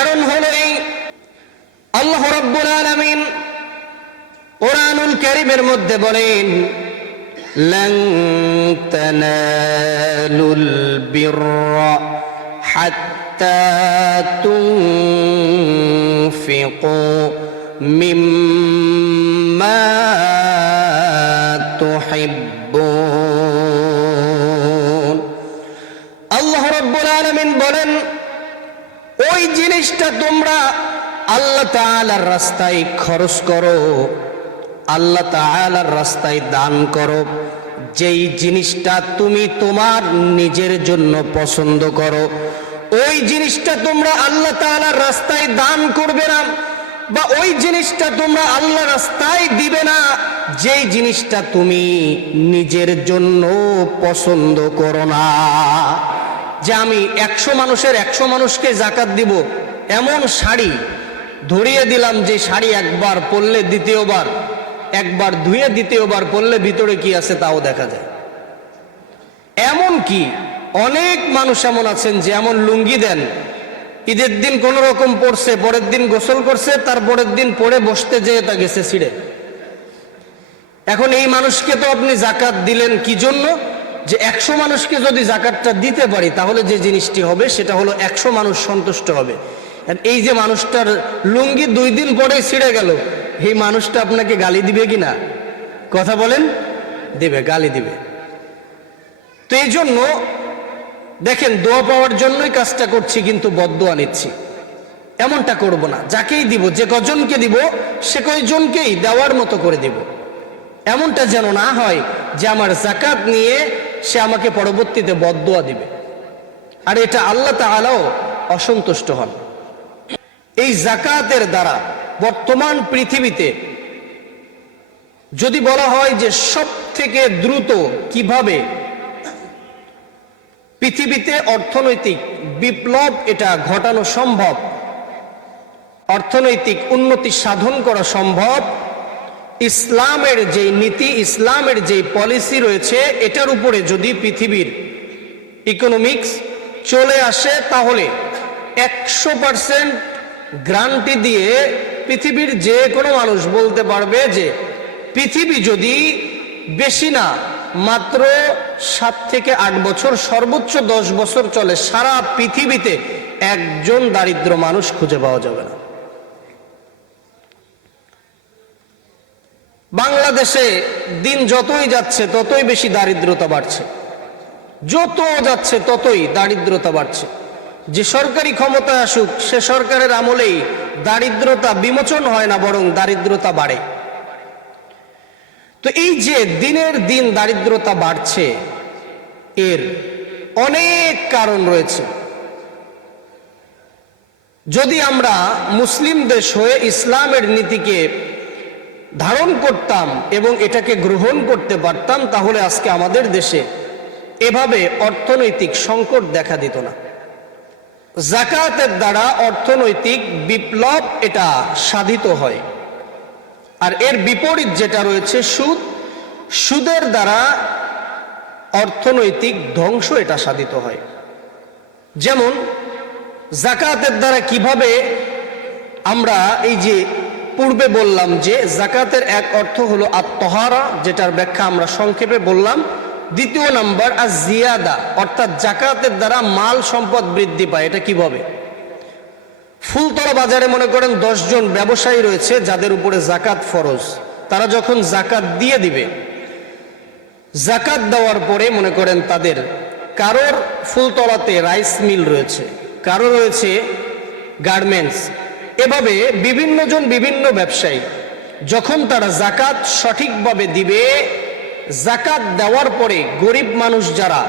কারণ হলো এই আল্লাহ রব্বুল আলামিন কোরআনুল কারীমের মধ্যে বলেন لن تنالوا البر حتى تنفقوا مما জিনিসটা তোমরা আল্লাহ তাআলার রাস্তায় খরচ করো, আল্লাহ তাআলার রাস্তায় দান করো, যেই জিনিসটা তুমি তোমার নিজের জন্য পছন্দ করো, ওই জিনিসটা তোমরা আল্লাহ তাআলার রাস্তায় দান করবে না বা ওই জিনিসটা তোমরা আল্লাহ রাস্তায় দিবে না, যেই জিনিসটা তুমি নিজের জন্য পছন্দ করো না। যে আমি একশো মানুষের একশো মানুষকে জাকাত দিব এমন শাড়ি ধরিয়ে দিলাম যে শাড়ি একবার পরলে দ্বিতীয়বার, একবার ধুয়ে দ্বিতীয়বার পরলে ভিতরে কি আছে তাও দেখা যায়। এমন কি অনেক মানুষ এমন আছেন যে এমন লুঙ্গি দেন, ঈদের দিন কোন রকম পড়ছে পরের দিন গোসল করছে, তার পরের দিন পরে বসতে যেয়ে তা গেছে ছিঁড়ে। এখন এই মানুষকে তো আপনি জাকাত দিলেন কি জন্য? যে একশো মানুষকে যদি জাকাতটা দিতে পারি, তাহলে যে জিনিসটি হবে সেটা হলো একশো মানুষ সন্তুষ্ট হবে। এই যে মানুষটার লুঙ্গি দুই দিন পরে ছিঁড়ে গেল, এই মানুষটা আপনাকে গালি দিবে কি না? কথা বলেন, দেবে, গালি দিবে। তো এই জন্য দেখেন, দোয়া পাওয়ার জন্যই কাজটা করছি, কিন্তু বদোয়া নিচ্ছি। এমনটা করব না, যাকেই দিব, যে কজনকে দিব, সে কয়জনকেই দেওয়ার মতো করে দিব। এমনটা যেন না হয় যে আমার জাকাত নিয়ে সে আমাকে পরবর্তীতে বদোয়া দিবে। আর এটা আল্লাহ তাআলাও অসন্তুষ্ট হন। এই জাকাতের দ্বারা বর্তমান পৃথিবীতে যদি বলা হয় যে সব থেকে দ্রুত কীভাবে পৃথিবীতে অর্থনৈতিক বিপ্লব এটা ঘটানো সম্ভব, অর্থনৈতিক উন্নতি সাধন করা সম্ভব, ইসলামের যে নীতি, ইসলামের যে পলিসি রয়েছে, এটার উপরে যদি পৃথিবীর ইকোনমিক্স চলে আসে, তাহলে একশো পার্সেন্ট গ্রান্টি দিয়ে পৃথিবীর যে কোনো মানুষ বলতে পারবে যে পৃথিবী যদি বেশি না, মাত্র সাত থেকে আট বছর, সর্বোচ্চ দশ বছর চলে, সারা পৃথিবীতে একজন দারিদ্র মানুষ খুঁজে পাওয়া যাবে না। বাংলাদেশে দিন যতই যাচ্ছে, ততই বেশি দারিদ্রতা বাড়ছে। যত যাচ্ছে, ততই দারিদ্রতা বাড়ছে। যে সরকারি ক্ষমতায় আসুক, সে সরকারের আমলেই দারিদ্রতা বিমোচন হয় না, বরং দারিদ্রতা বাড়ে। তো এই যে দিনের দিন দারিদ্রতা বাড়ছে, এর অনেক কারণ রয়েছে। যদি আমরা মুসলিম দেশ হয়ে ইসলামের নীতিকে ধারণ করতাম এবং এটাকে গ্রহণ করতে পারতাম, তাহলে আজকে আমাদের দেশে এভাবে অর্থনৈতিক সংকট দেখা দিত না। জাকাতের দ্বারা অর্থনৈতিক বিপ্লব এটা সাধিত হয়। আর এর বিপরীত যেটা রয়েছে সুদ, সুদের দ্বারা অর্থনৈতিক ধ্বংস এটা সাধিত হয়। যেমন, জাকাতের দ্বারা কীভাবে আমরা এই যে পূর্বে বললাম যে জাকাতের এক অর্থ হলো আত্মহারা, যেটার ব্যাখ্যা আমরা সংক্ষেপে বললাম দ্বিতীয় নাম্বার আর জিয়াদা অর্থাৎ জাকাতের দ্বারা মাল সম্পদ বৃদ্ধি পায়। এটা কীভাবে ফুলতলা বাজারে মনে করেন জন ব্যবসায়ী রয়েছে, যাদের উপরে জাকাত ফরজ। তারা যখন জাকাত দিয়ে দিবে জাকাত দেওয়ার পরে মনে করেন তাদের কারোর ফুলতলাতে রাইস মিল রয়েছে, কারও রয়েছে গার্মেন্টস। এভাবে বিভিন্ন জন বিভিন্ন ব্যবসায়ী, যখন তারা জাকাত সঠিকভাবে দিবে জাকাত দেওয়ার পরে গরিব মানুষ যারা,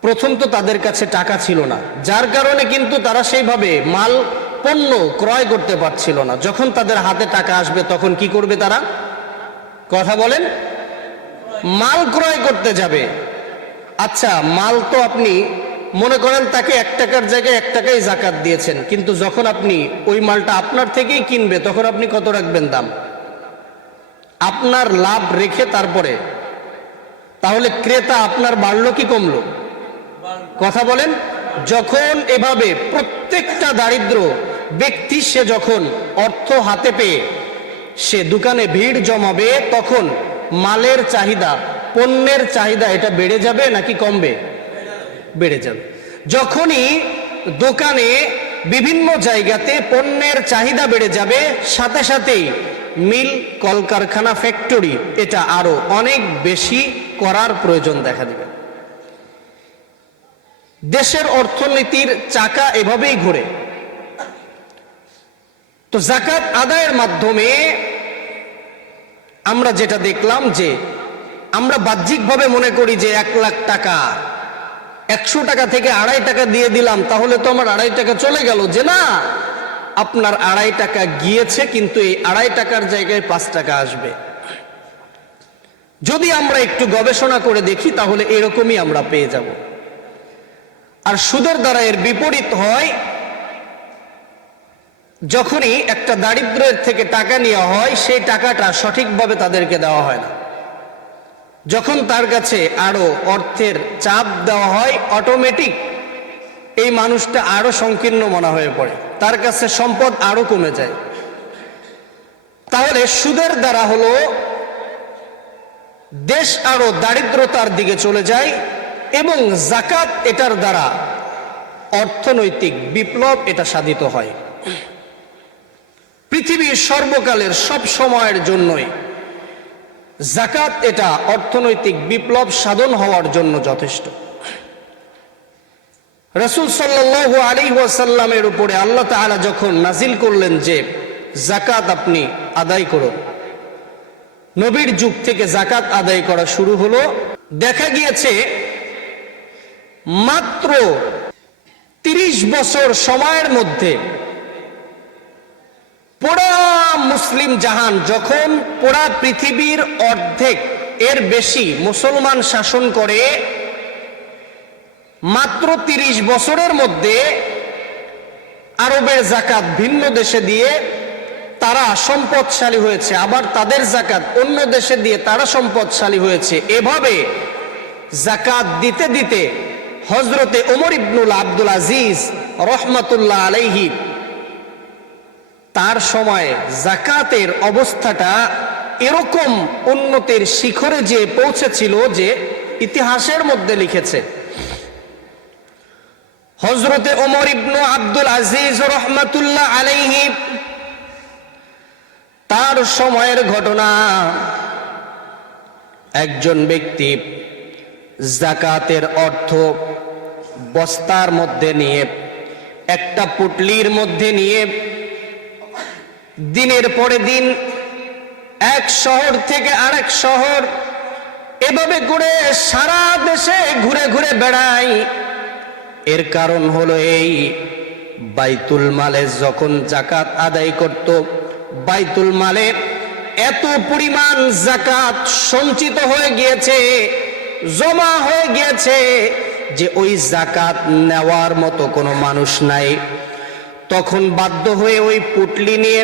প্রথম তো তাদের কাছে টাকা ছিল না। যার কারণে কিন্তু তারা সেইভাবে মাল, পণ্য ক্রয় করতে পারছিল না। যখন তাদের হাতে টাকা আসবে তখন কি করবে তারা? কথা বলেন। মাল ক্রয় করতে যাবে। আচ্ছা মাল তো আপনি, মনে করেন তাকে এক টাকার জায়গায় এক টাকাই জাকাত দিয়েছেন। কিন্তু যখন আপনি ওই মালটা আপনার থেকেই কিনবে, তখন আপনি কত রাখবেন দাম? আপনার লাভ রেখে তারপরে। তাহলে ক্রেতা আপনার বাড়লো কি কমলো? কথা বলেন, যখন এভাবে প্রত্যেকটা দারিদ্র ব্যক্তি সে যখন অর্থ হাতে পেয়ে সে দোকানে ভিড় জমাবে, তখন মালের চাহিদা, পণ্যের চাহিদা এটা বেড়ে যাবে নাকি কমবে? বেড়ে যাবে। যখনই দোকানে বিভিন্ন জায়গাতে পণ্যের চাহিদা বেড়ে যাবে, সাথে সাথেই মিল কলকারখানা ফ্যাক্টরি, এটা আরও অনেক বেশি করার প্রয়োজন দেখা দেবে। দেশের অর্থনীতির চাকা এভাবেই ঘুরে। তো জাকাত আদায়ের মাধ্যমে আমরা যেটা দেখলাম যে, আমরা বাহ্যিকভাবে মনে করি যে এক লাখ টাকা, একশো টাকা থেকে আড়াই টাকা দিয়ে দিলাম, তাহলে তো আমার আড়াই টাকা চলে গেল, যে না আপনার আড়াই টাকা গিয়েছে, কিন্তু এই আড়াই টাকার জায়গায় পাঁচ টাকা আসবে। যদি আমরা একটু গবেষণা করে দেখি, তাহলে এরকমই আমরা পেয়ে যাব। আর সুদের দ্বারা এর বিপরীত হয়, যখনই একটা দারিদ্রের থেকে টাকা নেওয়া হয়, সেই টাকাটা সঠিকভাবে তাদেরকে দেওয়া হয় না। যখন তার কাছে আরও অর্থের চাপ দেওয়া হয় অটোমেটিক এই মানুষটা আরও সংকীর্ণ মনে হয়ে পড়ে। তার কাছে সম্পদ আরও কমে যায়। তাহলে সুদের দ্বারা হলো দেশ আরও দারিদ্রতার দিকে চলে যায় এবং জাকাত এটার দ্বারা অর্থনৈতিক বিপ্লব এটা সাধিত হয়। পৃথিবীর সর্বকালের সব সময়ের জন্যই জাকাত এটা অর্থনৈতিক বিপ্লব সাধন হওয়ার জন্য যথেষ্ট। রসুল সাল্লাহ আলী ওয়াসাল্লামের উপরে আল্লাহ তাআলা যখন নাজিল করলেন যে জাকাত আপনি আদায় করুন নবীর যুগ থেকে জাকাত আদায় করা শুরু হলো, দেখা গিয়েছে মাত্র তিরিশ বছর সময়ের মধ্যে পোড়া মুসলিম জাহান যখন পোড়া পৃথিবীর অর্ধেক এর বেশি মুসলমান শাসন করে মাত্র তিরিশ বছরের মধ্যে আরবের জাকাত ভিন্ন দেশে দিয়ে তারা সম্পদশালী হয়েছে, আবার তাদের জাকাত অন্য দেশে দিয়ে তারা সম্পদশালী হয়েছে। এভাবে জাকাত দিতে দিতে হজরতে ওমর ইবনুল আব্দুল আজিজ রহমাতুল্লাহ আলাইহি তার সময়ে জাকাতের অবস্থাটা এরকম উন্নতির শিখরে যে পৌঁছেছিল যে ইতিহাসের মধ্যে লিখেছে। হজরতে ওমর ইবনু আব্দুল আজিজ রহমাতুল্লাহ আলাইহি, তার সময়ের ঘটনা, একজন ব্যক্তি জাকাতের অর্থ বস্তার মধ্যে নিয়ে, একটা পুটলির মধ্যে নিয়ে, দিনের পরে দিন এক শহর থেকে আরেক শহর এভাবে করে সারা দেশে ঘুরে ঘুরে বেড়াই এর কারণ হলো এই, বাইতুল মালে যখন জাকাত আদায় করত, বাইতুল মালে এত পরিমাণ জাকাত সঞ্চিত হয়ে গিয়েছে, জমা হয়ে গিয়েছে, যে ওই জাকাত নেওয়ার মতো কোনো মানুষ নাই। তখন বাধ্য হয়ে ওই পুটলি নিয়ে,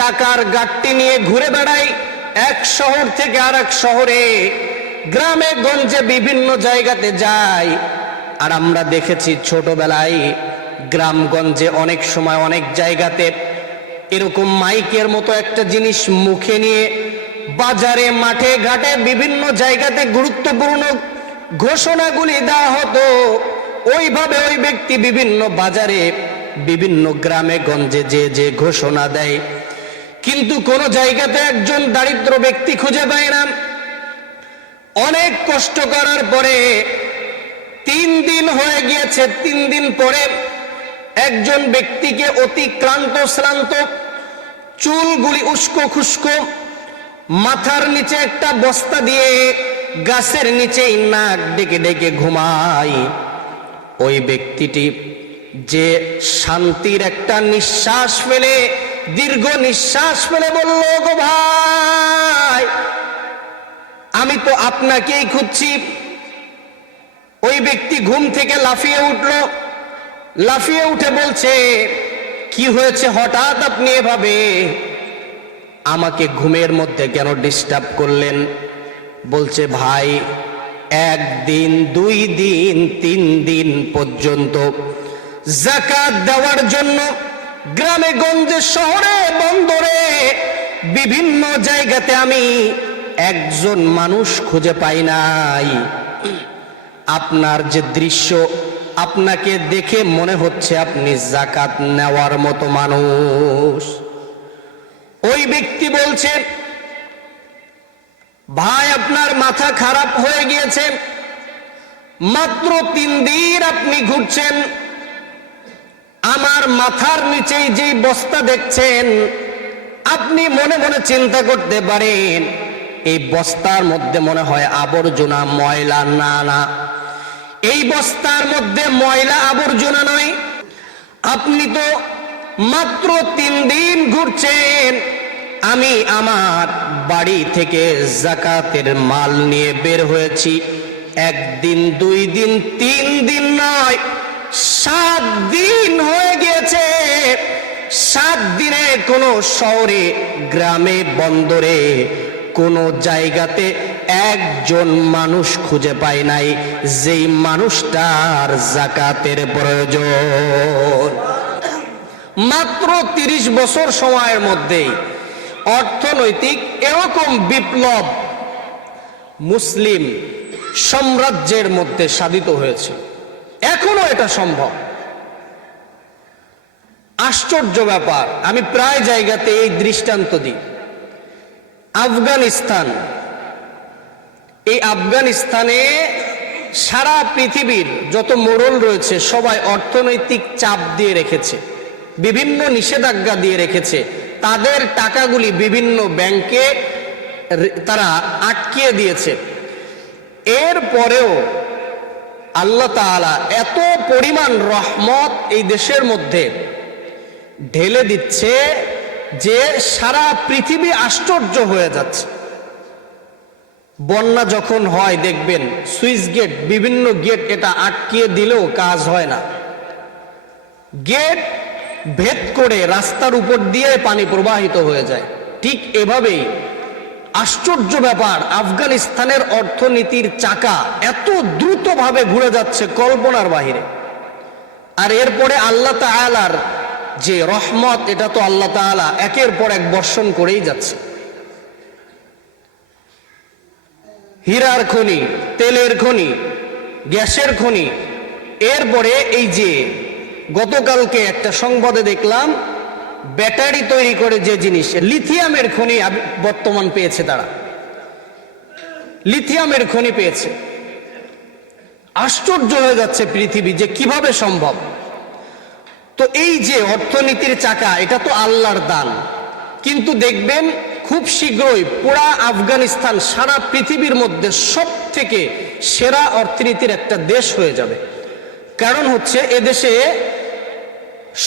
টাকার গাট্টি নিয়ে ঘুরে বেড়াই। এক শহর থেকে আর এক শহরে, গ্রামে গঞ্জে বিভিন্ন জায়গাতে যাই। আর আমরা দেখেছি ছোটবেলায় গ্রামগঞ্জে অনেক সময় অনেক জায়গাতে এরকম মাইকের মতো একটা জিনিস মুখে নিয়ে বাজারে, মাঠে, ঘাটে বিভিন্ন জায়গাতে গুরুত্বপূর্ণ ঘোষণাগুলি দেওয়া হতো। ওইভাবে ওই ব্যক্তি বিভিন্ন বাজারে, বিভিন্ন গ্রামে, গঞ্জে যে যে ঘোষণা দেয়। কিন্তু কোন জায়গাতে একজন দারিদ্র ব্যক্তি খুঁজে পায় না। অনেক কষ্ট করার পরে তিন দিন হয়ে গিয়েছে, তিন দিন পরে একজন ব্যক্তিকে অতি ক্লান্ত, শ্রান্ত, চুলগুলি উস্কো খুস্কো, মাথার নিচে একটা বস্তা দিয়ে গাছের নিচে নাক ডেকে ডেকে ঘুমায়। ওই ব্যক্তিটি যে শান্তির একটা নিঃশ্বাস ফেলে, দীর্ঘ নিঃশ্বাস ফেলে বলল, গো ভাই, আমি তো আপনাকেই খুঁজছি। ওই ব্যক্তি ঘুম থেকে লাফিয়ে উঠল। লাফিয়ে উঠে বলছে, কি হয়েছে হঠাৎ আপনি এভাবে? আমাকে ঘুমের মধ্যে কেন ডিস্টার্ব করলেন? বলছে, ভাই, একদিন, দুই দিন, তিন দিন পর্যন্ত জাকাত দেওয়ার জন্য গ্রামে, গঞ্জে, শহরে, বন্দরে, বিভিন্ন জায়গাতে আমি একজন মানুষ খুঁজে পাই নাই। আপনার যে দৃশ্য, আপনাকে দেখে মনে হচ্ছে আপনি জাকাত নেওয়ার মতো মানুষ। ওই ব্যক্তি বলছে, ভাই, আপনার মাথা খারাপ হয়ে গিয়েছে। মাত্র তিন দিন আপনি ঘুরছেন। আমার মাথার নিচেই যে বস্তা দেখছেন, আপনি মনে মনে চিন্তা করতে পারেন, এই বস্তার মধ্যে মনে হয় আবর্জনা, ময়লা, না না। এই বস্তার মধ্যে ময়লা আবর্জনা নয়। আপনি তো মাত্র তিন দিন ঘুরছেন। আমি আমার বাড়ি থেকে জাকাতের মাল নিয়ে বের হয়েছি। একদিন, দুই দিন, তিন দিন নয়, সাত দিন হয়ে গিয়েছে। সাত দিনে কোনো শহরে, গ্রামে, বন্দরে, কোনো জায়গাতে একজন মানুষ খুঁজে পায় নাই, যেই মানুষটার জাকাতের প্রয়োজন। মাত্র তিরিশ বছর সময়ের মধ্যেই অর্থনৈতিক এরকম বিপ্লব মুসলিম সাম্রাজ্যের মধ্যে সাধিত হয়েছে। এখনও এটা সম্ভব। আশ্চর্য ব্যাপার, আমি প্রায় জায়গাতে এই দৃষ্টান্ত দিই। আফগানিস্তান এই আফগানিস্তানে সারা পৃথিবীর যত মোড়ল রয়েছে, সবাই অর্থনৈতিক চাপ দিয়ে রেখেছে, বিভিন্ন নিষেধাজ্ঞা দিয়ে রেখেছে। তাদের টাকাগুলি বিভিন্ন ব্যাংকে তারা আটকিয়ে দিয়েছে। এর পরেও আল্লাহ তাআলা এত পরিমাণ রহমত এই দেশের মধ্যে ঢেলে দিচ্ছে যে সারা পৃথিবী আশ্চর্য হয়ে যাচ্ছে। বন্যা যখন হয়, দেখবেন সুইচ গেট, বিভিন্ন গেট এটা আটকিয়ে দিলেও কাজ হয় না। গেট ভেদ করে রাস্তার উপর দিয়ে পানি প্রবাহিত হয়ে যায়। ঠিক এভাবেই আশ্চর্য ব্যাপার, আফগানিস্তানের অর্থনীতির চাকা এত দ্রুতভাবে ঘুরে যাচ্ছে কল্পনার বাহিরে। আর এরপরে আল্লাহ তাআলার যে রহমত, এটা তো আল্লাহ তাআলা একের পর এক বর্ষণ করেই যাচ্ছে। হীরার খনি, তেলের খনি, গ্যাসের খনি। এরপরে এই যে গতকালকে একটা সংবাদে দেখলাম, ব্যাটারি তৈরি করে যে জিনিস, লিথিয়ামের খনি বর্তমান পেয়েছে তারা। লিথিয়ামের খনি পেয়েছে। আশ্চর্য হয়ে যাচ্ছে পৃথিবী যে কীভাবে সম্ভব। তো এই যে অর্থনীতির চাকা, এটা তো আল্লাহর দান। কিন্তু দেখবেন খুব শীঘ্রই পুরা আফগানিস্তান, সারা পৃথিবীর মধ্যে সব থেকে সেরা অর্থনীতির একটা দেশ হয়ে যাবে। কারণ হচ্ছে এদেশে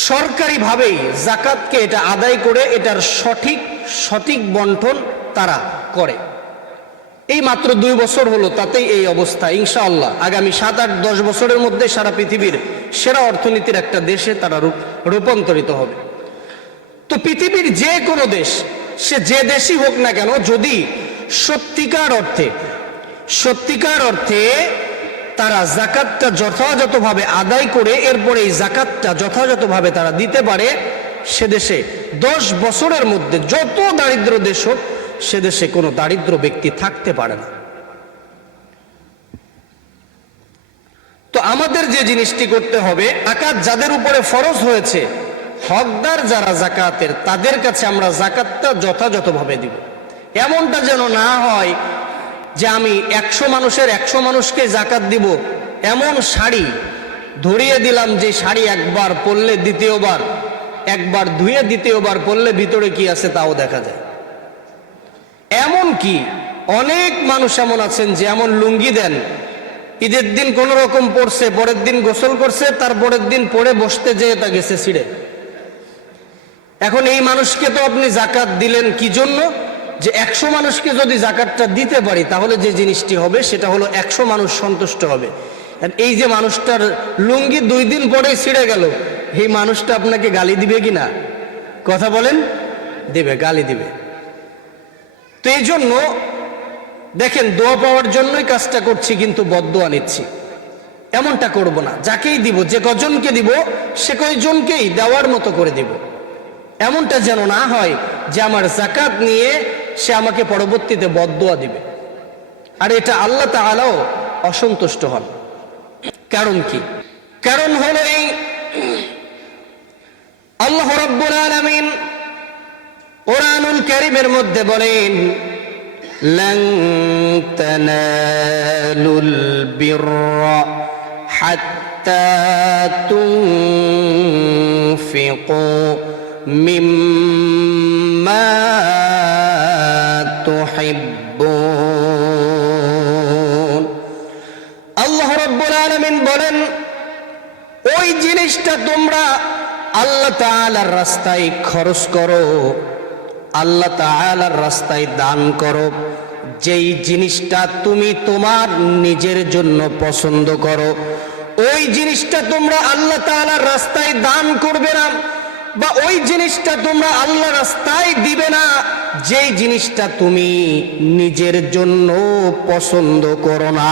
সরকারিভাবেই জাকাতকে এটা আদায় করে এটার সঠিক সঠিক বন্টন তারা করে। এই মাত্র দুই বছর হলো, তাতেই এই অবস্থা, ইনশাআল্লাহ। আগামী সাত আট দশ বছরের মধ্যে সারা পৃথিবীর সেরা অর্থনীতির একটা দেশে তারা রূপান্তরিত হবে। তো পৃথিবীর যে কোনো দেশ সে যে দেশই হোক না কেন, যদি সত্যিকার অর্থে সত্যিকার অর্থে তারা জাকাতটা যথাযথভাবে আদায় করে, এরপরে এই জাকাতটা যথাযথভাবে তারা দিতে পারে, সে দেশে দশ বছরের মধ্যে যত দারিদ্র দেশ হোক, সে দেশে কোনো দারিদ্র ব্যক্তি থাকতে পারে না। তো আমাদের যে জিনিসটি করতে হবে জাকাত যাদের উপরে ফরজ হয়েছে হকদার যারা জাকাতের তাদের কাছে আমরা জাকাতটা যথাযথভাবে দিব। এমনটা যেন না হয় যে আমি একশো মানুষের একশো মানুষকে জাকাত দিব। এমন শাড়ি ধরিয়ে দিলাম যে শাড়ি একবার পরলে দ্বিতীয়বার, একবার ধুয়ে দ্বিতীয়বার পরলে ভিতরে কি আছে তাও দেখা যায়। এমন কি অনেক মানুষ এমন আছেন যে এমন লুঙ্গি দেন, ঈদের দিন কোন রকম পড়ছে পরের দিন গোসল করছে, তার পরের দিন পরে বসতে যেয়ে তা গেছে ছিঁড়ে। এখন এই মানুষকে তো আপনি জাকাত দিলেন কি জন্য? যে একশো মানুষকে যদি জাকাতটা দিতে পারি, তাহলে যে জিনিসটি হবে, সেটা হলো একশো মানুষ সন্তুষ্ট হবে। এই যে মানুষটার লুঙ্গি দুই দিন পরেই ছিঁড়ে গেল, এই মানুষটা আপনাকে গালি দিবে কি না? কথা বলেন, দেবে, গালি দিবে। তো এই জন্য দেখেন, দোয়া পাওয়ার জন্যই কাজটা করছি, কিন্তু বদোয়া নিচ্ছি। এমনটা করব না। যাকেই দিব, যে কজনকে দিব, সে কয়জনকেই দেওয়ার মতো করে দিব। এমনটা যেন না হয় যে আমার জাকাত নিয়ে সে আমাকে পরবর্তীতে বদোয়া দিবে আর এটা আল্লাহ তাআলাও অসন্তুষ্ট হন কারণ কি কারণ হলো এই আল্লাহ রাব্বুল আলামিন কোরআনুল কারীমের মধ্যে বলেন لن تنالوا البر حتى تنفقوا مما تحبون আল্লাহ রব্বুল আলামিন বলেন ওই জিনিসটা তোমরা আল্লাহ তাআলার রাস্তায় খরচ করো আল্লাহ তাআলার রাস্তায় দান করো যেই জিনিসটা তুমি তোমার নিজের জন্য পছন্দ করো ওই জিনিসটা তোমরা আল্লাহ তাআলার রাস্তায় দান করবে না বা ওই জিনিসটা তোমরা আল্লাহ রাস্তায় দিবে না, যেই জিনিসটা তুমি নিজের জন্য পছন্দ করো না।